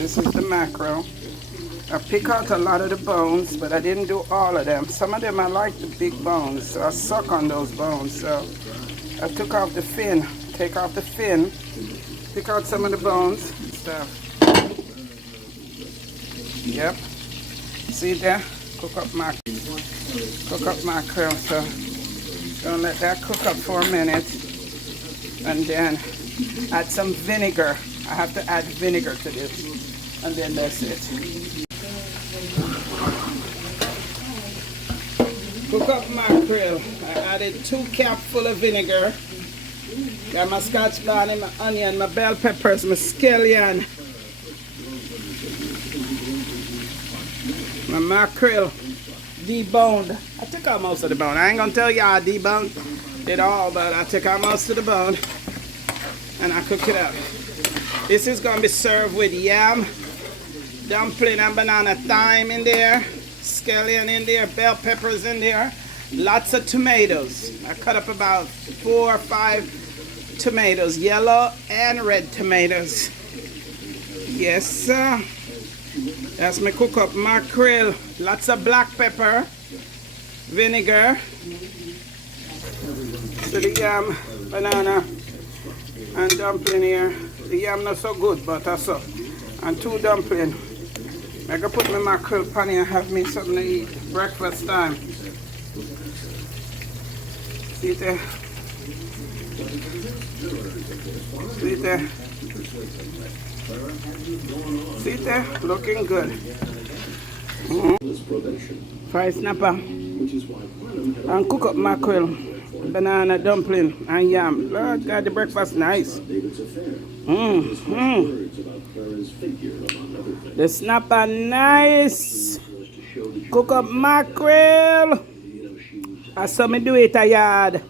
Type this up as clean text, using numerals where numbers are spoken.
This is the mackerel. I pick out a lot of the bones, but I didn't do all of them. Some of them I like the big bones, so I suck on those bones. So I took off the fin, take off the fin, pick out some of the bones and stuff. Yep. See there? Cook up mackerel. So gonna let that cook up for a minute, and then add some vinegar. I have to add vinegar to this, and then that's it. Cook up mackerel. I added 2 cups full of vinegar. Got my scotch bonnet, my onion, my bell peppers, my scallion, my mackerel deboned. I took out most of the bone. I ain't gonna tell you I deboned it all, but I took out most of the bone and I cook it up. This is gonna be served with yam, dumpling and banana, thyme in there, scallion in there, bell peppers in there, lots of tomatoes. I cut up about 4 or 5 tomatoes, yellow and red tomatoes. Yes, sir. That's my cook up mackerel. Lots of black pepper, vinegar, so the yam, banana, and dumpling here. The yam not so good, but that's up. And 2 dumpling. I can put my mackerel pan here and have me something to eat. Breakfast time. See there? See there? See there? Looking good. Fried snapper. And cook up mackerel, banana, dumpling, and yam. Lord God, the breakfast nice. The snapper nice. Cook up mackerel. I saw me do it a yard.